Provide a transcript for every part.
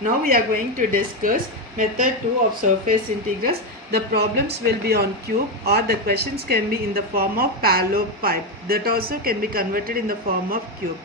Now we are going to discuss method 2 of surface integrals. The problems will be on cube, or the questions can be in the form of parallelopipe. That also can be converted in the form of cube.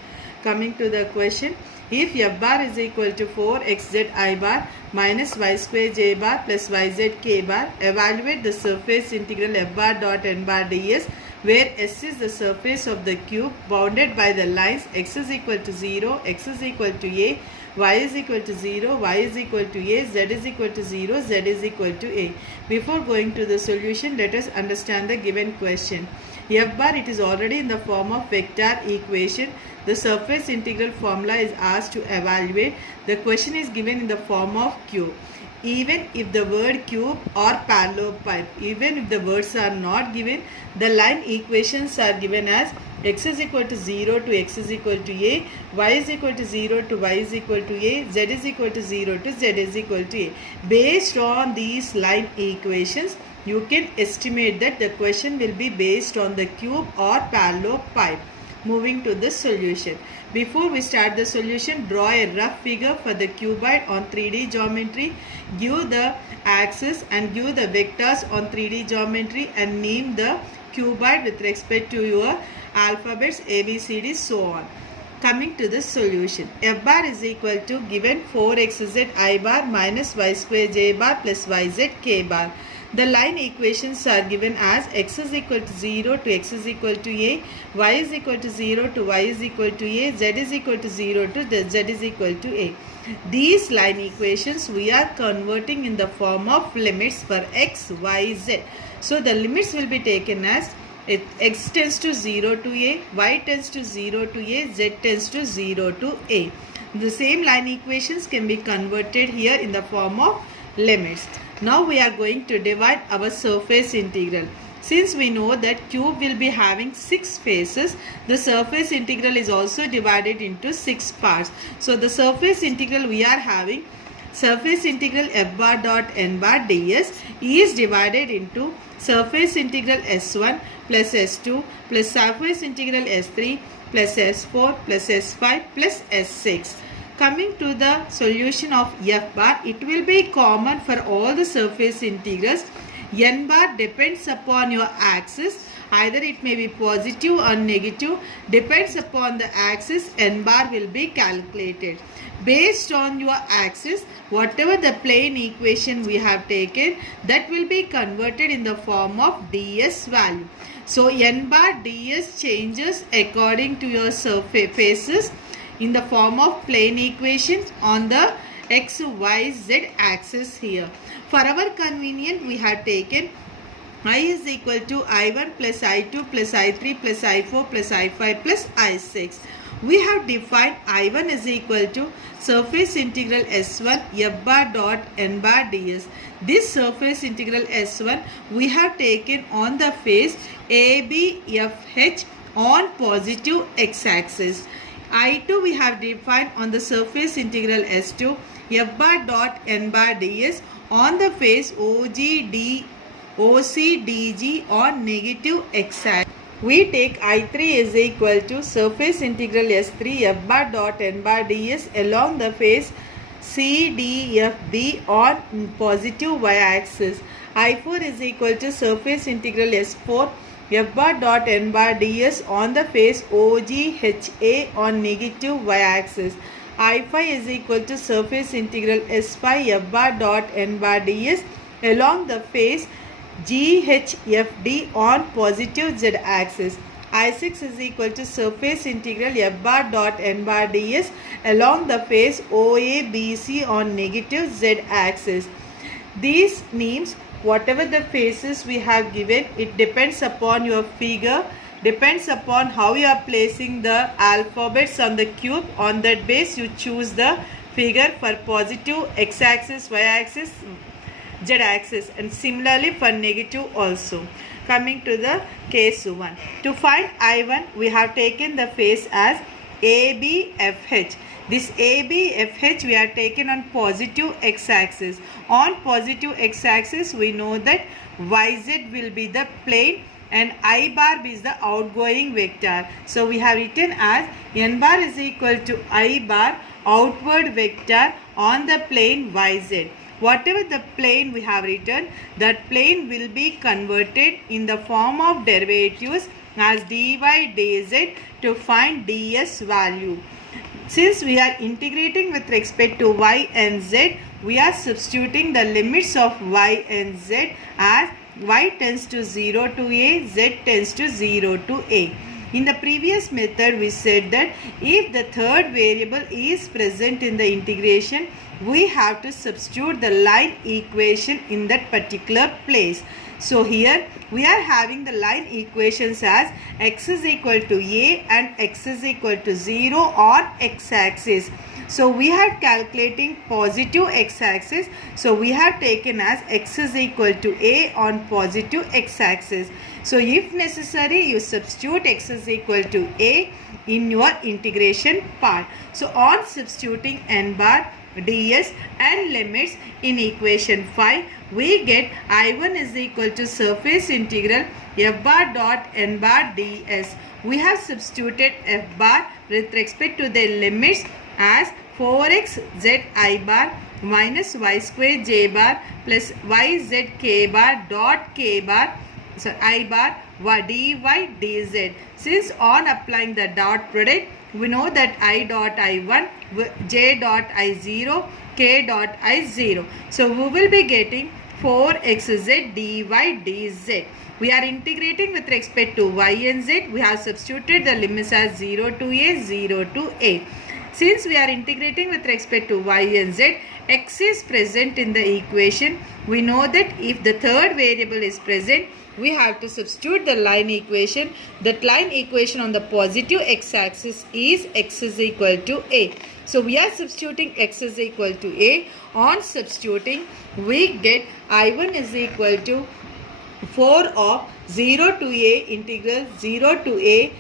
Coming to the question, if f bar is equal to 4xz I bar minus y square j bar plus yz k bar, evaluate the surface integral f bar dot n bar ds, where S is the surface of the cube bounded by the lines x is equal to 0, x is equal to a, y is equal to 0, y is equal to a, z is equal to 0, z is equal to a. Before going to the solution, let us understand the given question. F bar, it is already in the form of vector equation. The surface integral formula is asked to evaluate. The question is given in the form of cube. Even if the word cube or parallelopipe, even if the words are not given, the line equations are given as x is equal to 0 to x is equal to a, y is equal to 0 to y is equal to a, z is equal to 0 to z is equal to a. Based on these line equations, you can estimate that the question will be based on the cube or parallelopipe. Moving to the solution. Before we start the solution, draw a rough figure for the cuboid on 3D geometry. Give the axis and give the vectors on 3D geometry and name the cuboid with respect to your alphabets A, B, C, D, so on. Coming to the solution, f bar is equal to given 4xz I bar minus y square j bar plus yz k bar. The line equations are given as x is equal to 0 to x is equal to a, y is equal to 0 to y is equal to a, z is equal to 0 to z is equal to a. These line equations we are converting in the form of limits for x, y, z. So the limits will be taken as x tends to 0 to a, y tends to 0 to a, z tends to 0 to a. The same line equations can be converted here in the form of limits. Now we are going to divide our surface integral. Since we know that cube will be having 6 faces, the surface integral is also divided into 6 parts. So the surface integral we are having, surface integral f bar dot n bar ds is divided into surface integral s1 plus s2 plus surface integral s3 plus s4 plus s5 plus s6. Coming to the solution of f bar, it will be common for all the surface integrals. N bar depends upon your axis. Either it may be positive or negative. Depends upon the axis, n bar will be calculated. Based on your axis, whatever the plane equation we have taken, that will be converted in the form of ds value. So n bar ds changes according to your surfaces in the form of plane equation on the x, y, z axis here. For our convenience, we have taken I is equal to I1 plus I2 plus I3 plus I4 plus I5 plus I6. We have defined I1 is equal to surface integral S1 f bar dot n bar ds. This surface integral S1 we have taken on the face ABFH on positive x-axis. I2 we have defined on the surface integral S2 f bar dot n bar ds on the face OCDG on negative x-axis. We take I3 is equal to surface integral S3 f bar dot n bar ds along the face CDFB on positive y-axis. I4 is equal to surface integral S4 f bar dot n bar ds on the face OGHA on negative y-axis. I5 is equal to surface integral S5 f bar dot n bar ds along the face GHFD on positive z-axis. I6 is equal to surface integral f bar dot n bar ds along the face OABC on negative z-axis. These names, whatever the faces we have given, it depends upon your figure, depends upon how you are placing the alphabets on the cube. On that base you choose the figure for positive x-axis, y-axis, z-axis, and similarly for negative also. Coming to the case 1. To find I1, we have taken the face as ABFH. This ABFH we are taken on positive x-axis. On positive x-axis we know that YZ will be the plane and I bar is the outgoing vector. So we have written as n bar is equal to I bar outward vector on the plane yz. Whatever the plane we have written, that plane will be converted in the form of derivatives as dy dz to find ds value. Since we are integrating with respect to y and z, we are substituting the limits of y and z as y tends to 0 to a, z tends to 0 to a. In the previous method, we said that if the third variable is present in the integration, we have to substitute the line equation in that particular place. So here we are having the line equations as x is equal to a and x is equal to 0 on x-axis. So we are calculating positive x-axis. So we have taken as x is equal to a on positive x-axis. So if necessary, you substitute x is equal to a in your integration part. So on substituting n bar, ds and limits in equation 5, we get I1 is equal to surface integral f bar dot n bar ds. We have substituted f bar with respect to the limits as 4x z I bar minus y square j bar plus y z k bar dot k bar, so I bar dy dz. Since on applying the dot product, we know that I dot I1, j dot I0, k dot I0. So we will be getting 4xz dy dz. We are integrating with respect to y and z. We have substituted the limits as 0 to a, 0 to a. Since we are integrating with respect to y and z, x is present in the equation. We know that if the third variable is present, we have to substitute the line equation. That line equation on the positive x-axis is x is equal to a. So we are substituting x is equal to a. On substituting, we get I1 is equal to 4 of 0 to a integral 0 to a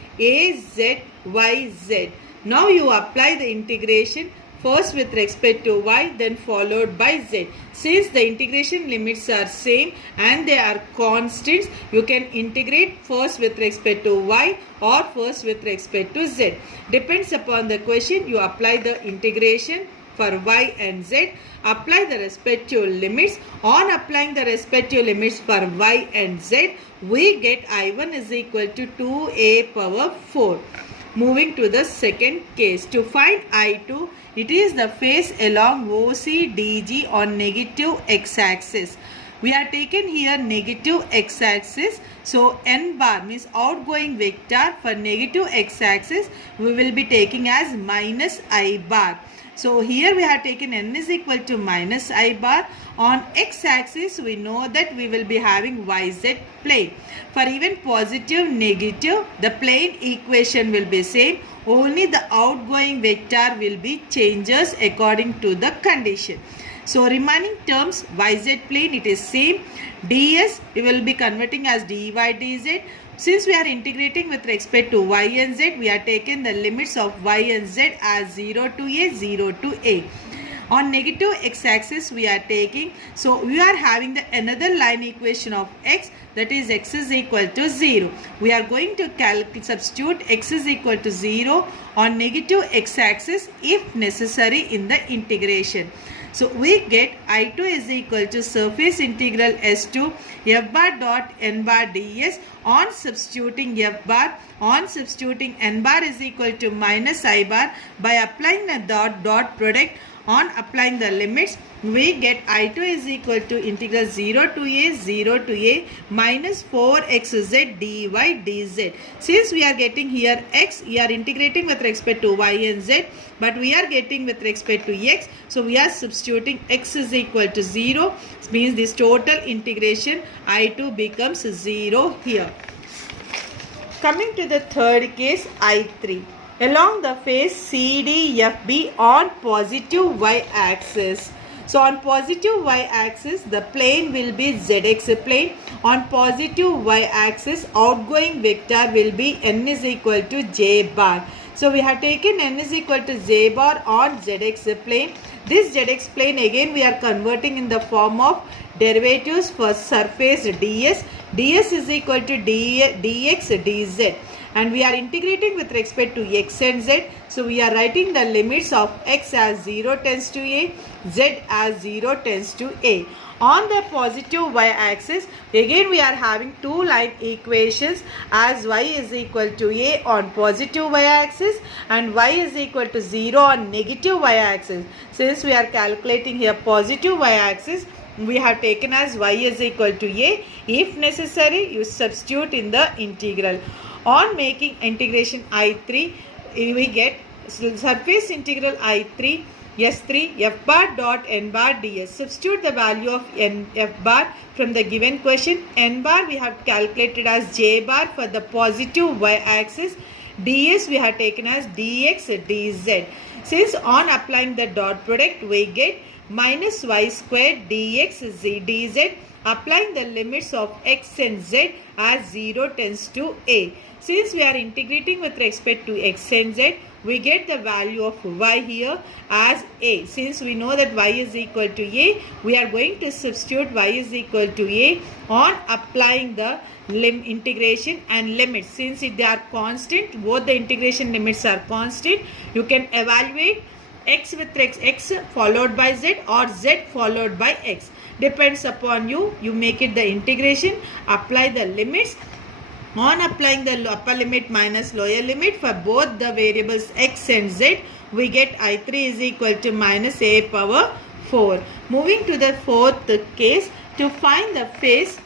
z y z. Now you apply the integration first with respect to y, then followed by z. Since the integration limits are same and they are constants, you can integrate first with respect to y or first with respect to z. Depends upon the question, you apply the integration for y and z, apply the respective limits. On applying the respective limits for y and z, we get I1 is equal to 2a power 4. Moving to the second case, to find I2, it is the phase along OCDG on negative x-axis. We are taken here negative x-axis. So n bar means outgoing vector for negative x-axis. We will be taking as minus I bar. So here we have taken n is equal to minus I bar. On x-axis we know that we will be having yz plane. For even positive, negative, the plane equation will be same. Only the outgoing vector will be changes according to the condition. So remaining terms, yz plane, it is same. ds we will be converting as dy dz. Since we are integrating with respect to y and z, we are taking the limits of y and z as 0 to a, 0 to a. On negative x-axis we are taking, so we are having the another line equation of x, that is x is equal to 0. We are going to substitute x is equal to 0 on negative x-axis if necessary in the integration. So we get I2 is equal to surface integral S2 f bar dot n bar ds. On substituting f bar, on substituting n bar is equal to minus I bar, by applying the dot product, on applying the limits, we get I2 is equal to integral 0 to a, 0 to a minus 4xz dy dz. Since we are getting here x, we are integrating with respect to y and z, but we are getting with respect to x. So we are substituting x is equal to 0. This means this total integration I2 becomes 0 here. Coming to the third case, I3. Along the face CDFB on positive y-axis. So on positive y-axis, the plane will be zx plane. On positive y-axis, outgoing vector will be n is equal to j bar. So we have taken n is equal to j bar on zx plane. This zx plane again we are converting in the form of derivatives for surface ds. ds is equal to dx dz. And we are integrating with respect to x and z. So we are writing the limits of x as 0 tends to a, z as 0 tends to a. On the positive y-axis, again we are having two line equations as y is equal to a on positive y-axis and y is equal to 0 on negative y-axis. Since we are calculating here positive y-axis, we have taken as y is equal to a. If necessary, you substitute in the integral. On making integration I3, we get surface integral I3 S3 f bar dot n bar ds. Substitute the value of f bar from the given question. N bar we have calculated as j bar for the positive y axis. ds we have taken as dx dz. Since on applying the dot product, we get minus y squared dx dz. Applying the limits of x and z as 0 tends to a. Since we are integrating with respect to x and z, we get the value of y here as a. Since we know that y is equal to a, we are going to substitute y is equal to a on applying the integration and limits. Since they are constant, both the integration limits are constant, you can evaluate x with x followed by z or z followed by x. Depends upon you. You make it the integration, apply the limits. On applying the upper limit minus lower limit for both the variables x and z, we get I3 is equal to minus a power 4. Moving to the fourth case, to find the phase,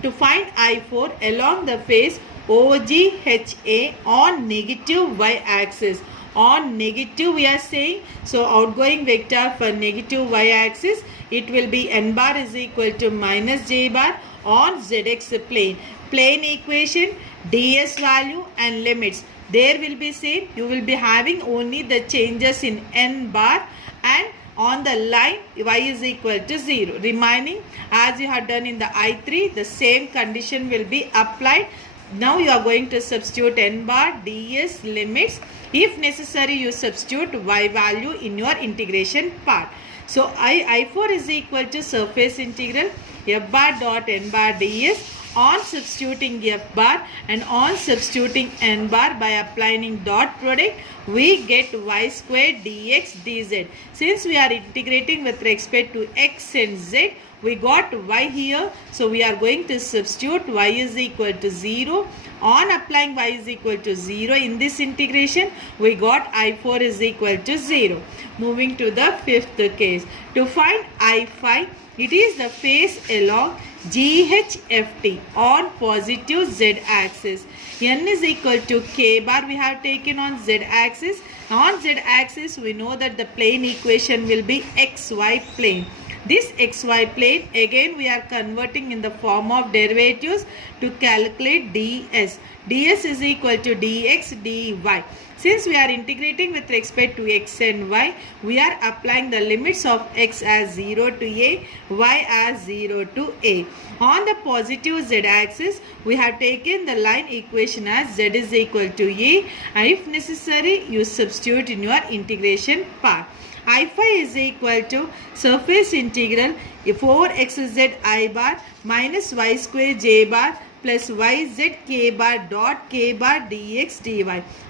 to find I4 along the phase OGHA on negative y-axis. On negative we are saying, so outgoing vector for negative y-axis, it will be n bar is equal to minus j bar on zx plane. Plane equation, ds value and limits, there will be same. You will be having only the changes in n bar, and on the line y is equal to 0. Remaining as you have done in the I3, the same condition will be applied. Now you are going to substitute n bar, ds, limits. If necessary, you substitute y value in your integration part. So I4 is equal to surface integral f bar dot n bar ds. On substituting f bar and on substituting n bar by applying dot product, we get y squared dx dz. Since we are integrating with respect to x and z, we got y here, so we are going to substitute y is equal to 0. On applying y is equal to 0 in this integration, we got I4 is equal to 0. Moving to the fifth case, to find I5, it is the phase along GHFT on positive z axis. N is equal to k bar we have taken on z axis. On z axis, we know that the plane equation will be xy plane. This xy plane, again we are converting in the form of derivatives to calculate ds. ds is equal to dx dy. Since we are integrating with respect to x and y, we are applying the limits of x as 0 to a, y as 0 to a. On the positive z axis, we have taken the line equation as z is equal to a, and if necessary, you substitute in your integration part. I5 is equal to surface integral 4xz I bar minus y square j bar plus yz k bar dot k bar dx dy.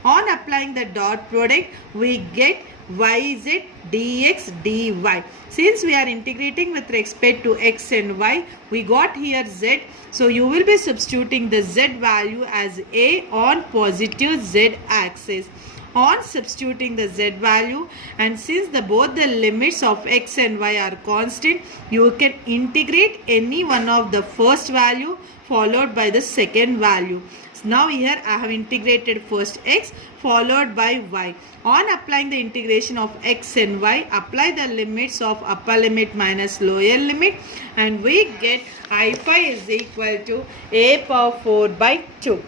On applying the dot product, we get yz dx dy. Since we are integrating with respect to x and y, we got here z. So you will be substituting the z value as a on positive z axis. On substituting the z value, and since both the limits of x and y are constant, you can integrate any one of the first value followed by the second value. So now here I have integrated first x followed by y. On applying the integration of x and y, apply the limits of upper limit minus lower limit, and we get I5 is equal to a power 4 by 2.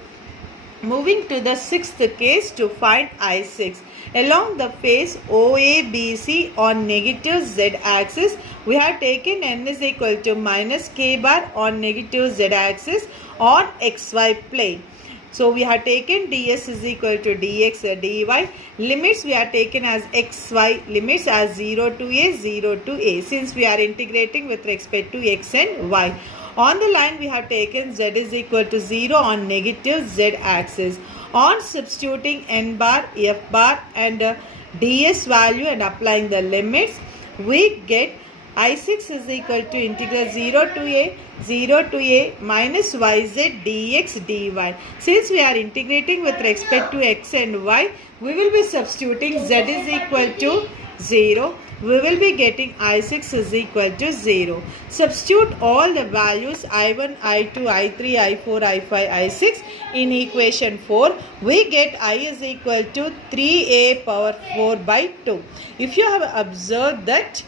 Moving to the sixth case, to find I6. Along the phase OABC on negative z axis, we have taken n is equal to minus k bar on negative z axis on xy plane. So we have taken ds is equal to dx dy. Limits we have taken as xy, limits as 0 to a, 0 to a, since we are integrating with respect to x and y. On the line we have taken z is equal to 0 on negative z axis. On substituting n bar, f bar and ds value and applying the limits, we get I6 is equal to integral 0 to a minus yz dx dy. Since we are integrating with respect to x and y, we will be substituting z is equal to 0. We will be getting I6 is equal to 0. Substitute all the values I1, I2, I3, I4, I5, I6 in equation 4. We get I is equal to 3a power 4 by 2. If you have observed that